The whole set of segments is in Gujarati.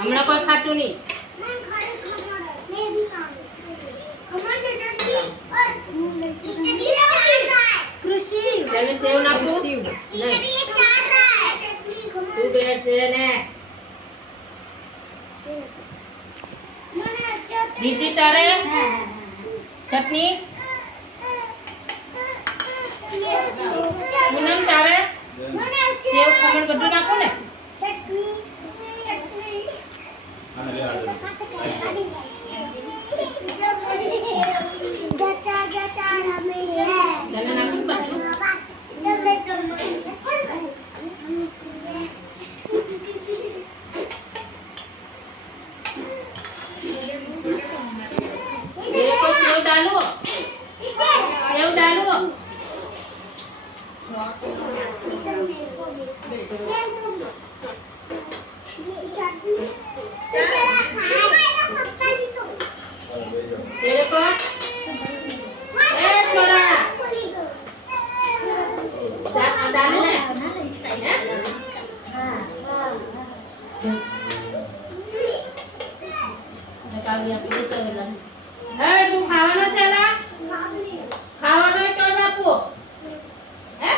હમણાં કોઈ ખાતું નહીં. કૃષિ તને સેવ નાખું નહીં. તું બેસ ને દીદી તારે ચટણી પૂનમ તારે સેવ ખમણ બધું નાખો ને. તને નાખું બધું. सेव डालो तेरे को छोरा डालो ने निकाल दिया पूरी तरह. हे तू खाવાનો છે ના ખાવાનો તો જ આપો. હે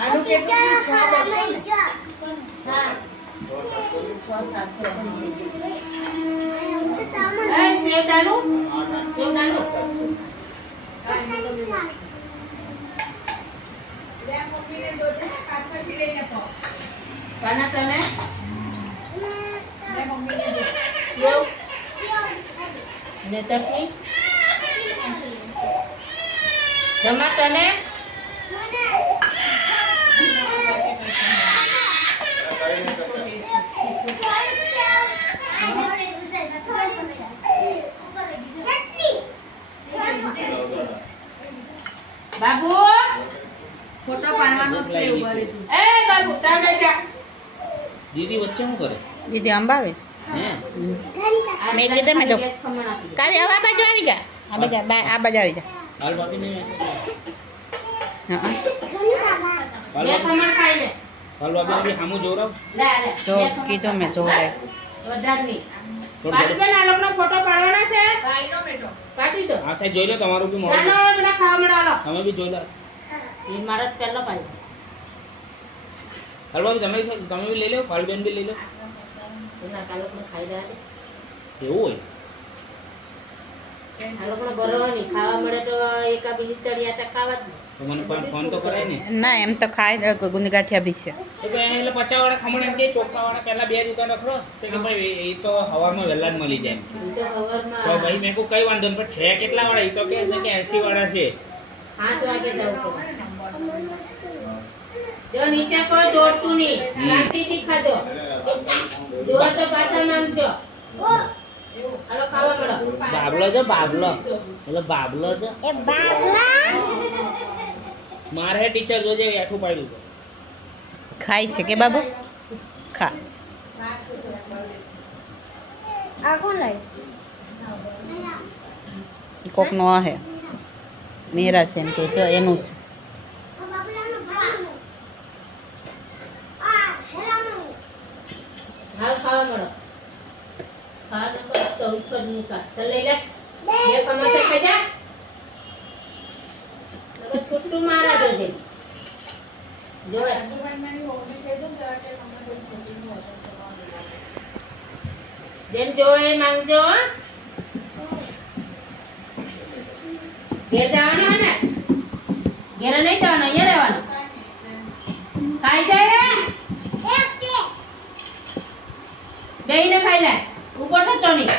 આલુ કે सेव डालो काना तने सेव ने चटनी टमाटर ने बाबू फोटो पाडવાનો છે ઉભા રહેજો. એ બાબુ તા બેટા दीदी बच्चे શું કરે? દીદી અંબાવીશ હે મેં કીધું મેં તો કાવી આ બાજુ આવી જા. આ બાજુ આવી જા. હાલ બાપી ને હા બે ખમણ ખાઈ લે. હાલ બાપી ને સામુ જોરાવ. લે લે જો કીધું મેં જોડે વધારની બાબુને આ લોકોનો ફોટો પાડવાનો છે. કાઈનો બેટો કાઢી દો. આ સાઈડ જોઈ લો તમારું બી મોડું. ચાલો બધા ખાવા મળાલો. તમે બી જોઈ લો. એ મારા પહેલો પાડ્યો. હાલ બાપી તમે બી લઈ લો. પાલબેન બી લઈ લો. એના કાલો પણ ખાઈ રહ્યા છે. એવું હોય આ લોકોને બરોબર ખાવા મળે તો એકા બીજી ચડિયા ટકાવા જ. તો મને ફોન તો કરાય ને. ના એમ તો ખાય ગુંદી ગાંઠિયા બી છે. તો એને એટલે 50 વાળા ખમણ એમ કે ચોખ્ખા વાળા પહેલા 2 દુકાન રખડો તો કે ભાઈ એ તો હવારમાં વહેલા જ મળી જાય. એ તો ખબરમાં તો ભાઈ મેં કઈ વાંધો નહીં પણ છે કેટલા વાળા એ તો કે 80 વાળા છે. 7 વાગે જવું પડે. જો નીચે કોઈ દોડતું નહીં. શાંતિથી ખાજો. જો તો પાછા માંગજો. હાલો ખાવા મળો. બાબલો છે બાબલો એટલે બાબલો છે એ બાબલા મારે ટીચર જોજે એઠું પાડ્યું છે. ખાય છે કે બાબુ ખા. આ કોણ લાય કોકનો હે મેરા છે એમ કે જો એનું છે. હાલ ખાવા મળો. ખાવા ન કરો તો ઉપર મૂકા. ચાલ લઈ લે. બે કમાતા ખાઈ જા. નકર છૂટું મારા જોજે. જો જેમ જોવે માંગજો. ઘેર જવાનું હે ને? ઘેર નહીં જવાનું, અહીંયા રહેવાનું. ખાઈ જાય બેહીને ખાઈ લે. ઉપર થતો નહીં.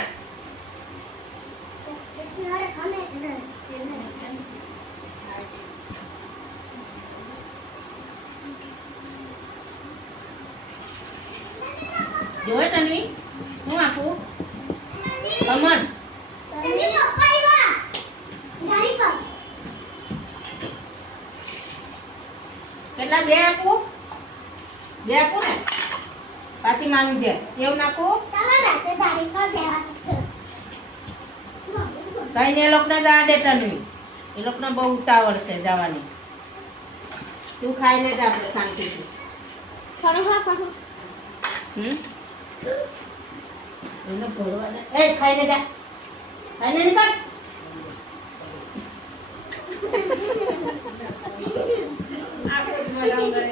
જોવે તન્વી હું આખું ખમણ ના બે આપું ને પાછી માંગી દે સેવ નાખું કઈ ને એ લોકોને દા દેતા નહીં એ લોકોને બહુ ઉતાવળ છે જવાની તું ખાઈને જ આપણે શાંતિથી એને ભરવાના એ ખાઈને જા ખાઈને નીકળ આપણે જ મજા કરે